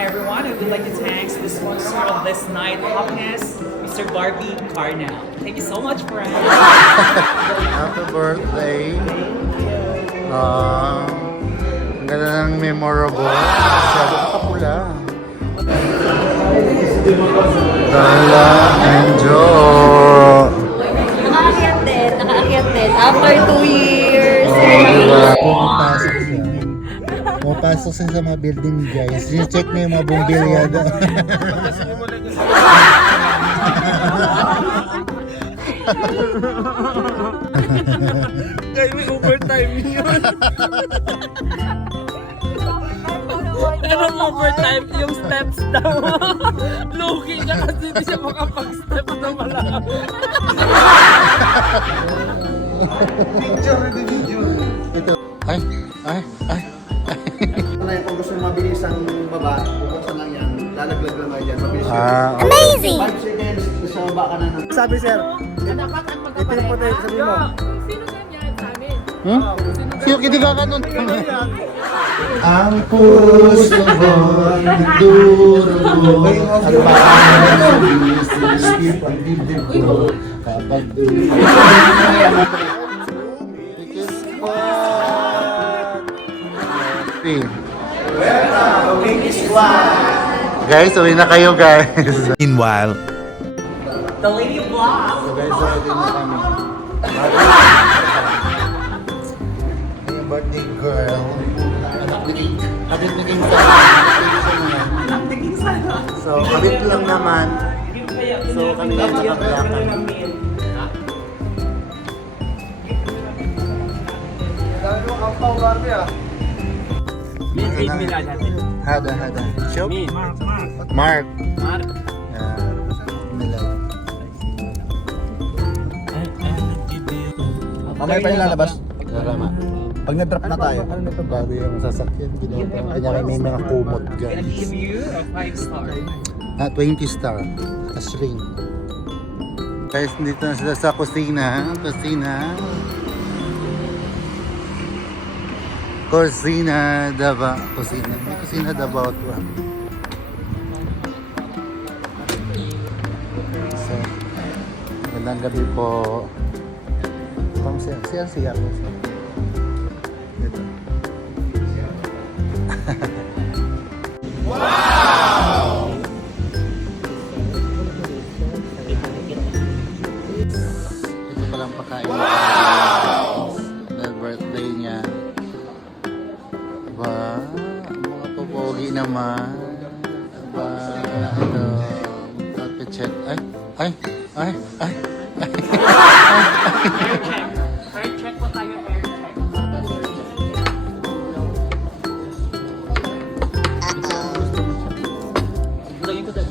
everyone. I would like to thank the sponsor of this night, Happiness, Mr. Barbie Carnell. Thank you so much, friends. Happy birthday. Ang ganda ng memorable. Masyado kapula. Dala and Joe. Nakaakyat din. After 2 years. Pumapasok siya. Pumapasok siya sa mga building guys. Check na yung mga bumbilya doon. Guys, may overtime yun. Anong overtime? Yung steps daw. Low-key ka kasi hindi siya makapag-step na wala. Ito. Ay. Kung gusto mo mabilis ang baba, buksan lang yan, lalaglag lang kayo dyan, mabilis yun. Amazing! 5 seconds, sa baba ka na ng... Sabi sir, ito yung puti, sabi mo. Sino sir yan sa amin? Sino kiniga ka nun? Ang puso mo'y nagdurugo at paano sisip ang dibdib ko kapag Guys, uwi na kayo guys. Meanwhile, The Lady Block. So guys, ready na kami. Yung birthday girl. Habit na king sana. So, habit lang naman. So, kami lang nakakalakan. Hada. Shop? Mark. Mamaya pa yung lalabas. Tama. Pag nag-drop na tayo. Bago yung sasakyan, kanya may mga kumot Gonna give guys. you a 5 star. 20 star. As ring. Guys, dito na sila sa kusina. Kusina Davao. May kusina Davao to. So, magandang gabi po. Siya. Dito. Ito palang pagkain dahil birthday niya. Aba, mga popogi naman. Aba, ito. Check. Ay. Air check po tayo, air check. Lagyan ko tayo.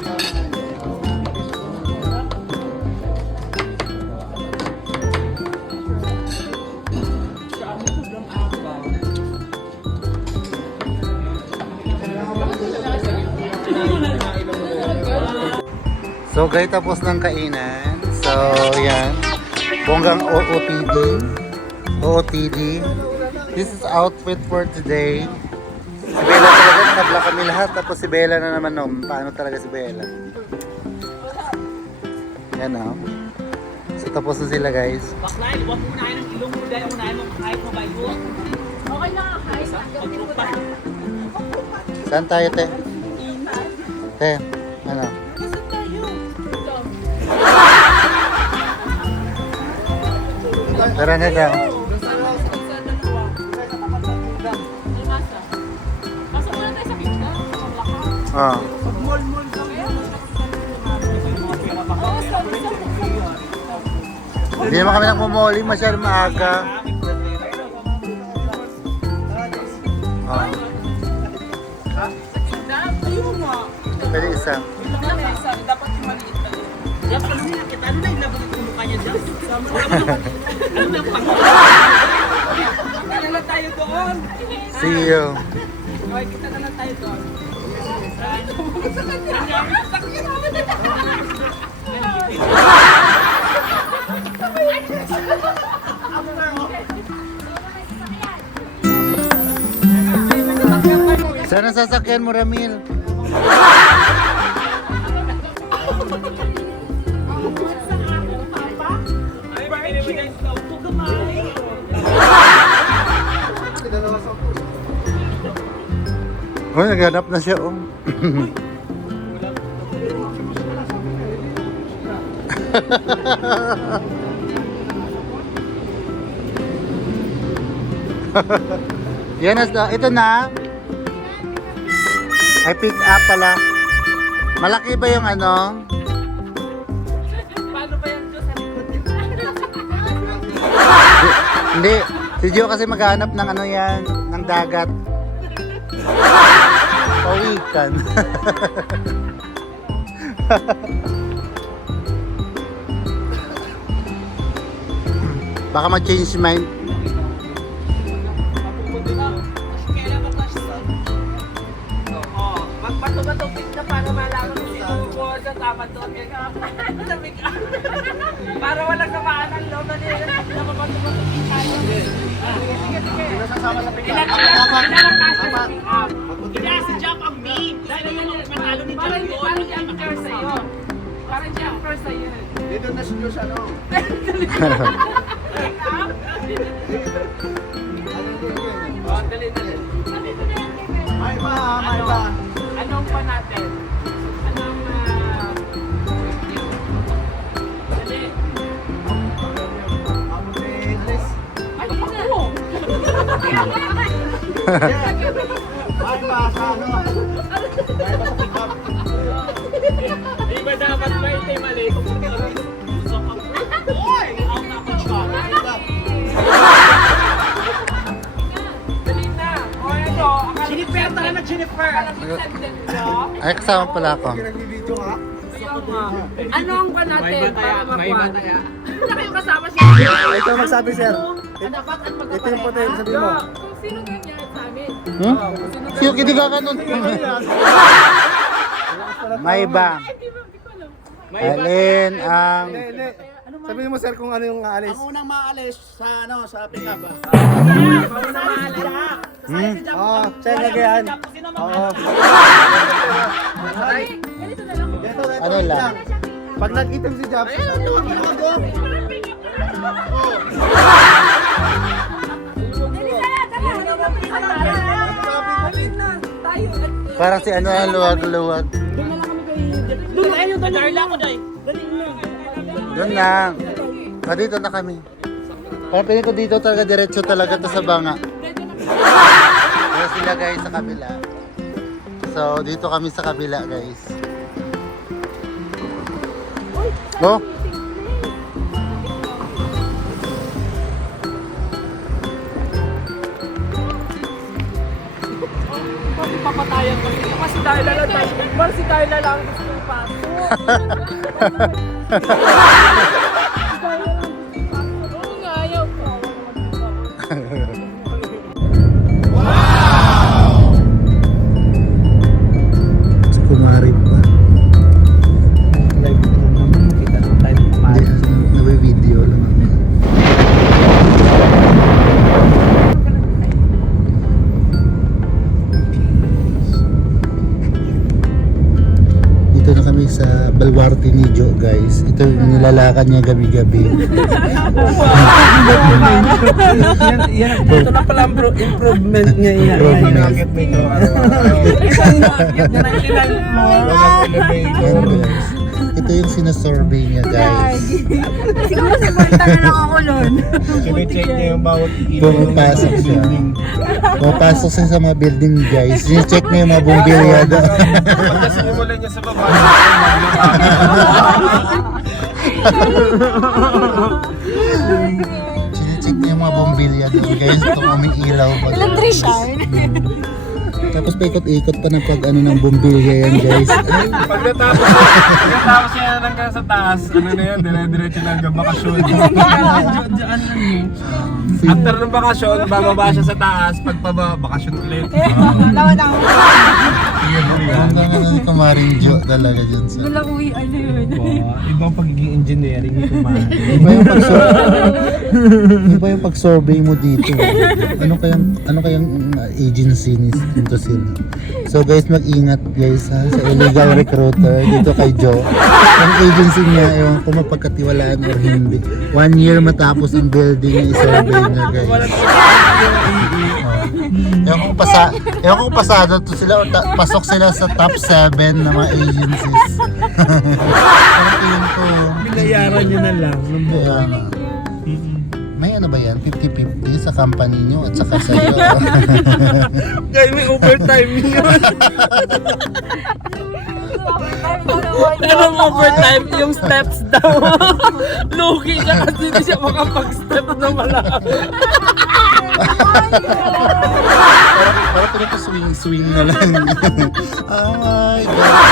So guys, tapos ng kainan. So yan. Bonggang OOTD. This is outfit for today. Si Bella talaga, nakabla kami lahat. Tapos si Bella na naman, no? Paano talaga si Bella? Yan o. So tapos na sila guys. Baklay, huwag mo unahin ang ilong mo dahil unahin mo kahit mabayo. Okay lang ang kahit. Hanggang ko tayo. Saan tayo, te? Te, ano? Tara na daw. Pasok muna tayo sa pizza. Oh. Hindi naman kami nagmumoli, masyadong maaga. Oh. Pwede isa. Dapat yung maliit pa rin. Dapat ano na kita, ano na yung labang yung mukha niya dyan? Ano na pang... Kita na lang tayo doon. See you. Okay, kita na lang tayo doon. Saan ang sasakyan mo, Ramil? Ay, bakit mo dyan sa upo kamay? Oh, naghanap na siya, oh. Yan na, ito na. Ay, pick up pala. Malaki ba yung ano? Paano ba yan Diyos sa likod? Hindi. Si Gio kasi maghanap ng ano yan, ng dagat. Pawikan. Baka ma-change mind. Kailan ka touch sa? Oo. Magpato-batupit na para malaman kung sino ang board at tama doon. Sabi ka. Para walang kamaan ang loob na nila. Napapatupatupit tayo. Sige, sige. Ilan up. Hindi si Jump ang main. Dahil yung matalo ni Jump yun. Parang jumper sa'yo. Parang jumper sa'yo. Dito na si Diyos ano. Oh, dali, dali. May ba? Anong pa natin? Anong dali. Alis. Ay, ako! May ba sa ano? May ba sa pick up? Di ba dapat ba ito mali? Kung usap ako. Oy! Ang napatsyar. Dali na. O ito. Jennifer, tara na Jennifer. Ay, kasama pala ako. Nagbibideo ka? Ano ang ba natin para makuha? Hindi na kayo kasama siya. Ito magsabi sir. Dapat at Ito yung puti, sabi mo. Kung sino ganyan sa amin. Hmm? Siyo, hindi ka ganun. May ba? Alin ang... Hindi. Sabihin mo sir kung ano yung aalis. Ang unang maalis sa ano sa pick up. Hmm? Oo, siya yung nagayan. Oo. Ganito na lang. Ito, Ano lang? Pag nag-itim si Jobs, Parang si ano ang luwag-luwag. Doon tayo, Darla ko dahil. Doon lang. Dito na kami. Parang piling ko dito talaga, diretso talaga to sa banga. Pero sila guys sa kabila. So, dito kami sa kabila guys. Oh! Bakit papatayan ko sila? Kasi dahil na lang tayo. Kasi dahil na lang gusto yung pasok. Oo nga, ayaw ko. Si Kumari pa. Hindi, nabe-video lang ako. Dito na kami sa Baluarte ni Joe guys. Ito yung nilalakad niya gabi-gabi. Ito na pala ang improvement niya yan. Improvement. Yan, guys. Ito yung sinasurvey niya guys. Siguro sa porta na lang ako nun. Sine-check niya yung bawat Pumapasok siya. Pumapasok siya sa mga building guys. Sine-check niya yung mga bumbilya doon. Pagka sinimulan niya sa baba, Sine-check niya yung mga bumbilya doon guys. Kung umiilaw pa. Electrician. Tapos paikot-ikot pa ng pag ano ng bumbilya yan guys. pagkatapos niya hanggang sa taas, ano na yan, dire-diretso na hanggang bakasyon. After ng bakasyon, bababa siya sa taas, pagpaba, bakasyon ulit. Lawan ako. Ang ganda ni Kumaring Jo talaga dyan sa... Walang uwi, ano yun. Ibang pagiging engineering ni Kumarin. Iba yung pag-survey mo dito. Ano kayang agency nito sila? So guys, mag-ingat guys ha, sa illegal recruiter dito kay Joe. Ang agency niya, ewan ko mapagkatiwalaan or hindi. 1 year matapos ang building, i-survey niya guys. Ewan kung pasado to sila o pasok sila sa top 7 na mga agencies. Parang tingin ko. Binayaran niyo na lang ng buo. Kaya nga. May ano ba yan? 50-50 sa company nyo at saka sa iyo. Kaya may overtime yun. Anong overtime? Yung steps daw. Lugi siya kasi hindi siya makapag-step na malaki. Parang pinito swing na lang. Oh my God.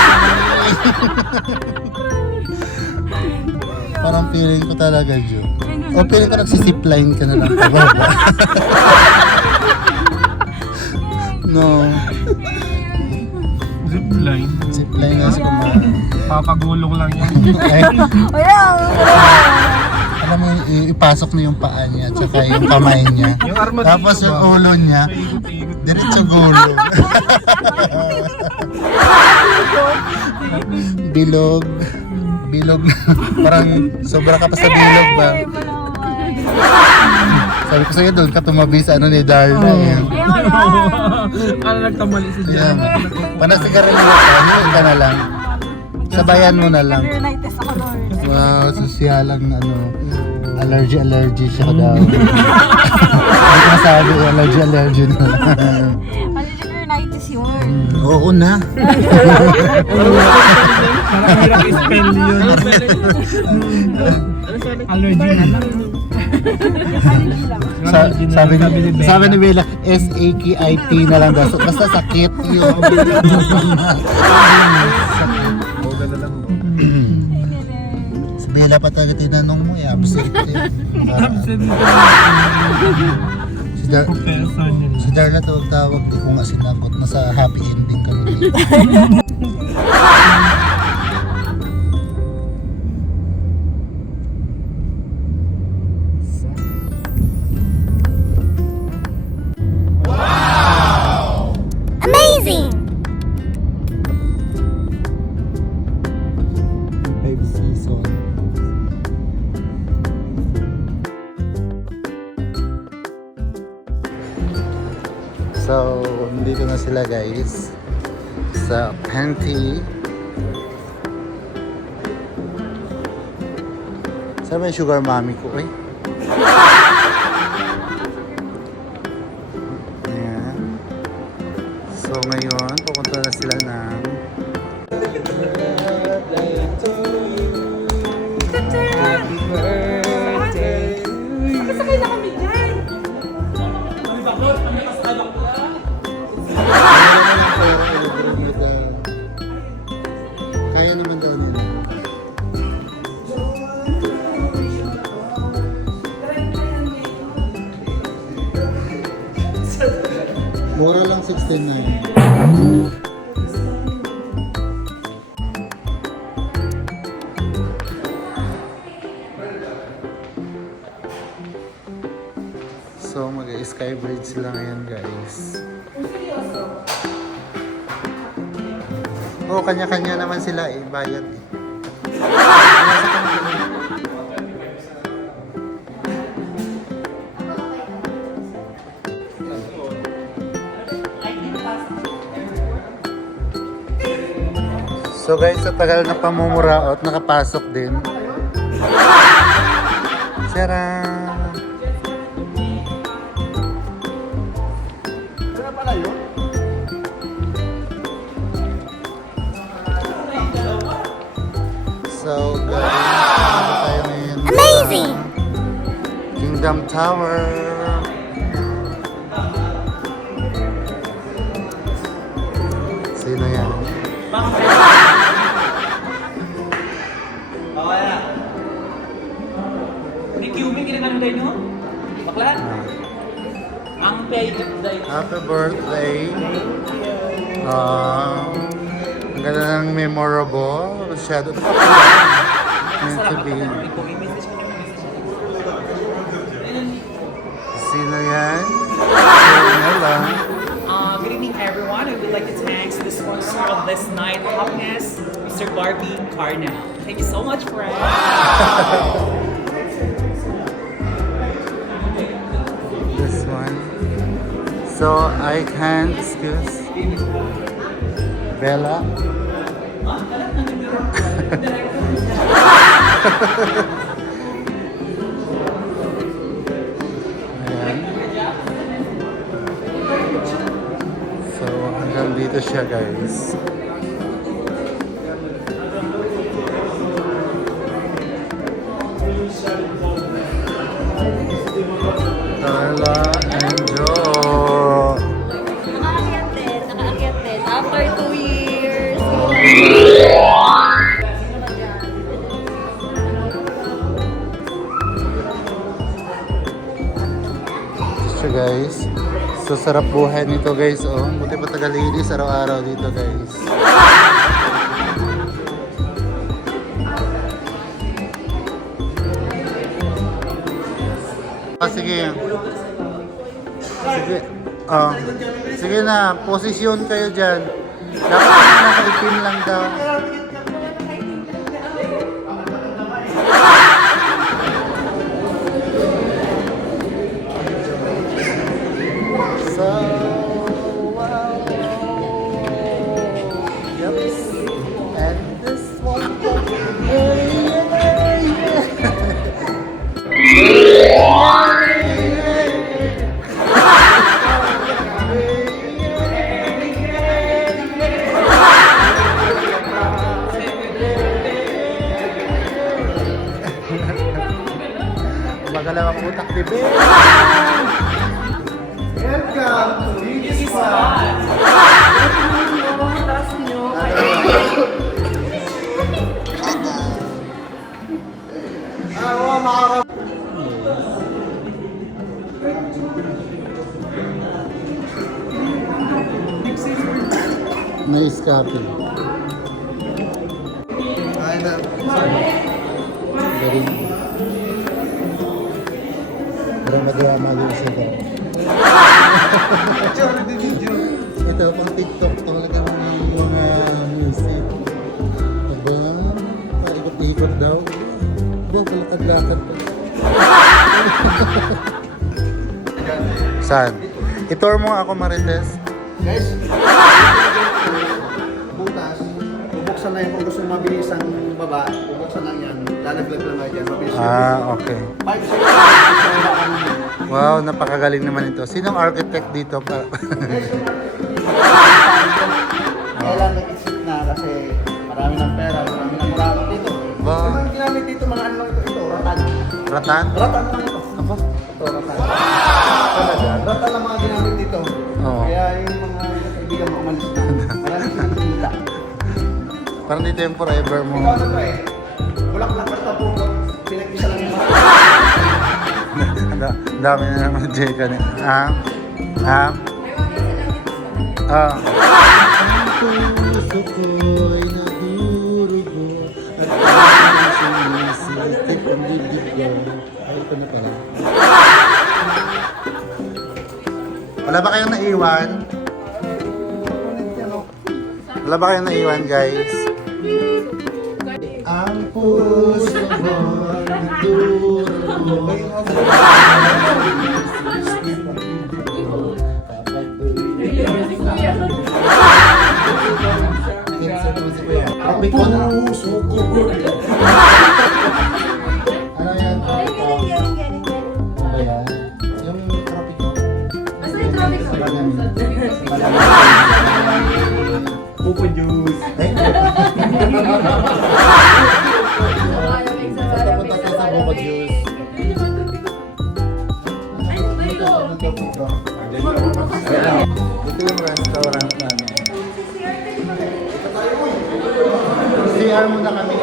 Parang feeling ko talaga, Jo. O feeling ko nagsisipline ka na lang. Pababa. No. Zipline. Zipline na si Kumarin. Papagulong lang yan. Ay, Wala. alam mo, ipasok na yung paa niya at saka yung kamay niya. Yung armadillo Tapos yung ba? ulo niya, Paikot-ikot. diretso gulong. Bilog. Bilog. Parang sobra ka pa sa bilog ba? Sabi ko sa'yo doon ka tumabi sa ano ni Darna eh. Ano nagkamali si Ayan. Jan? Panasigarilyo ka, hindi ka na lang. Sabayan mo na lang. Rhinitis ako doon. Wow, sosyalang ano, allergy siya daw. Hindi ko masabi, allergy na. Allergic rhinitis yun. Oo na. Parang hirap i-spell yun. Allergy na lang. Sabi ni Bella, S-A-K-I-T na lang daw. So, basta sakit yun. Si Bella pa talaga tinanong mo, absent eh. Absent Si Dar professor niya. si Darla tawag, di ko nga sinagot. Nasa happy ending kami dito. Amazing! 5 season. So, dito na sila guys sa Panty. Saan ba yung sugar mommy ko eh? Ayan. So ngayon, pupunta na sila ng Nakasakay na kami dyan. Kaya naman daw nila. Mura lang 69. So mag-skybridge lang yan guys. Oo, kanya-kanya naman sila eh, bayad eh. So guys, sa tagal na pamumuraot, nakapasok din. Tcharam! Ano pala yun? So guys, ano tayo ngayon? Amazing! Kingdom Tower! Sino yan? Ang pay day. Happy birthday! Ang ganda ng memorable. Masyado. Meant to be. Sino yan? Sino lang? Good evening, everyone. I would like to thank the sponsor of this night, Happiness, Mr. Barbie Carnell. Thank you so much, friend. This one. So I can excuse Bella. Ayan. So hanggang dito siya, guys. Carla and Joe. Nakaakyat din. Nakaakyat din. After 2 years. So guys, so sarap buhay nito, guys. Oh, buti pa tagalinis araw-araw dito, guys. Sige. Sige. Oh. Sige na, posisyon kayo dyan. Dapat na nakaipin lang daw. So, wow. Yep. And this one. Magalaw ang utak, bebe. Welcome to Ladies Spa. Na-escape. Ay na. Very. Parang madrama din siya daw. Ito, pang TikTok talaga ng mga music. Aba, paikot-ikot daw. Aba, palakad-lakad pa. Saan? I-tour mo ako, Marites. Guys, butas, bubuksan na yan kung gusto mabilis ang baba, bubuksan lang yan, lalaglag lang nga dyan, mabilis yun. Okay. 5 seconds, Wow, napakagaling naman ito. Sinong architect dito? kailan nag-isip na kasi marami ng pera, marami ng murakan dito. Ba? Ang ginamit dito, mga ano lang ito, ratan. Ratan? Ratan lang ito. Ako? Ito, ratan. Talaga, ratan lang mga ginamit dito. Oo. Kaya yung mga kaibigan mo umalis na, marami silang kita. Parang dito yung forever mo. Ikaw na to eh, bulak-bulak basta po, pinag-isa lang yung mga. Dami na naman, Jay, kanina. Ang puso ko'y nadurugo at ang sumisisip ang dibdib ko. Ay, ito na pala. Wala ba kayong naiwan? Wala ba kayong naiwan, guys? Ang puso ko'y nadurugo Tropico na. Puso ko. Ano yan? Ano ba yan? Yung tropico. Basta yung traffic ko. Pupo juice. Basta punta ka sa Boba Juice. Ito yung restaurant namin. CR muna kami.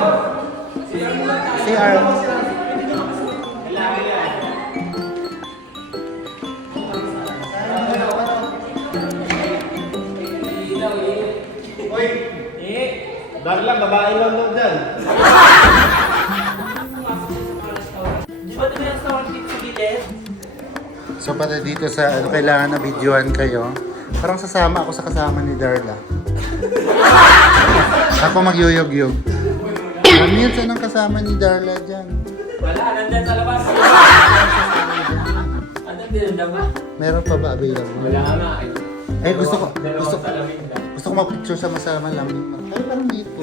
CR. Darla, babae lang daw dyan. Di ba ito yung sa 150 sa gilid? So pati dito sa ano, kailangan na videohan kayo. Parang sasama ako sa kasama ni Darla. Ako magyuyog-yog. Ano saan ang kasama ni Darla dyan? Wala, nandyan sa labas. Anong dinanda ba? Meron pa ba available? Wala nga. Eh gusto ko mag-picture sa masama lang. Ay, parang dito.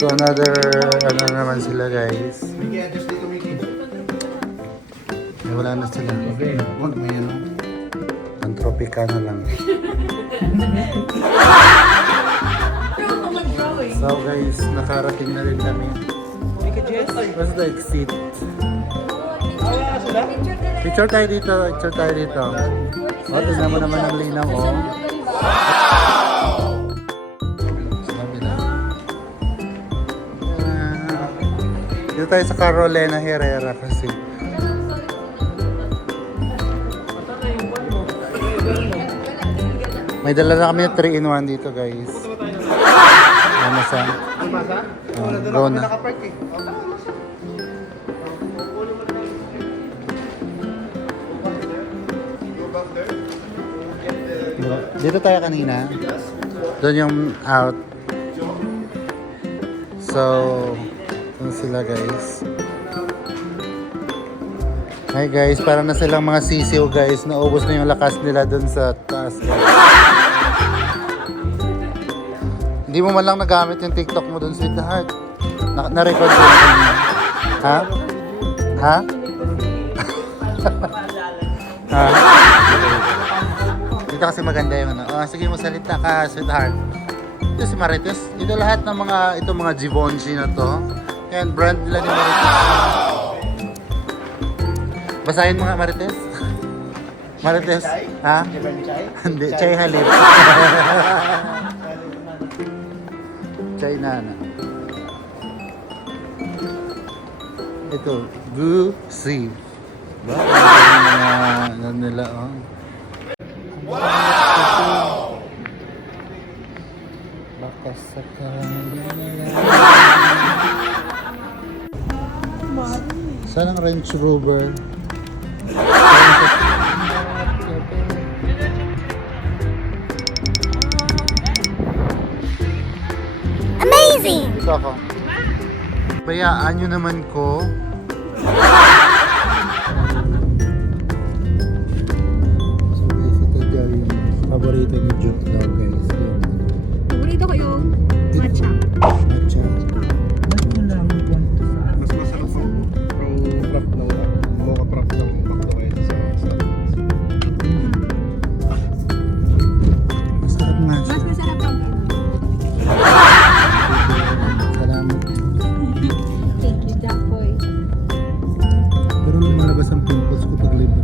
So another, ano naman sila guys. Mickey, adjust dito, Mickey. Eh, wala na sila. Huwag may ano. Ang tropika na lang. So guys, nakarating na rin kami. Where's the exit? Picture tayo dito, picture tayo dito. O, tignan mo naman ang linaw, oh. Sabi na. Dito tayo sa Carolina Herrera kasi. May dala na kami ng 3-in-1 dito guys. Ano sa? Go na. Nakapark eh. Dito tayo kanina. Doon yung out. So, doon sila guys. Hi guys, parang na silang mga sisiw guys. Naubos na yung lakas nila doon sa taas. Hindi mo man lang nagamit yung TikTok mo doon, sweetheart. Na-record mo kanina. Ha? Ha? Ha? Dito kasi maganda yung ano. Oh, sige mo salita ka, sweetheart. Ito si Marites. Ito lahat ng mga, ito mga Givenchy na to. Yan, brand nila ni Marites. Basahin mo nga, Marites. Marites. Ha? Hindi, Chay Halip. Chay Nana. Ito, Gucci. Ba? Yung mga ano nila, oh. Wow! Baka sa saan ang Range Rover? Amazing! Dito ako. Bayaan nyo naman ko. So guys, ito dyan yung paborito ni Joke daw guys. Yung Paborito ko yung matcha. matcha. Mas masarap ang prop ng mocha prop ng McDo sa Masarap nga siya. Mas masarap ang Salamat. Thank you, Jack Boy. Pero lumalabas ang pimples ko pag libre.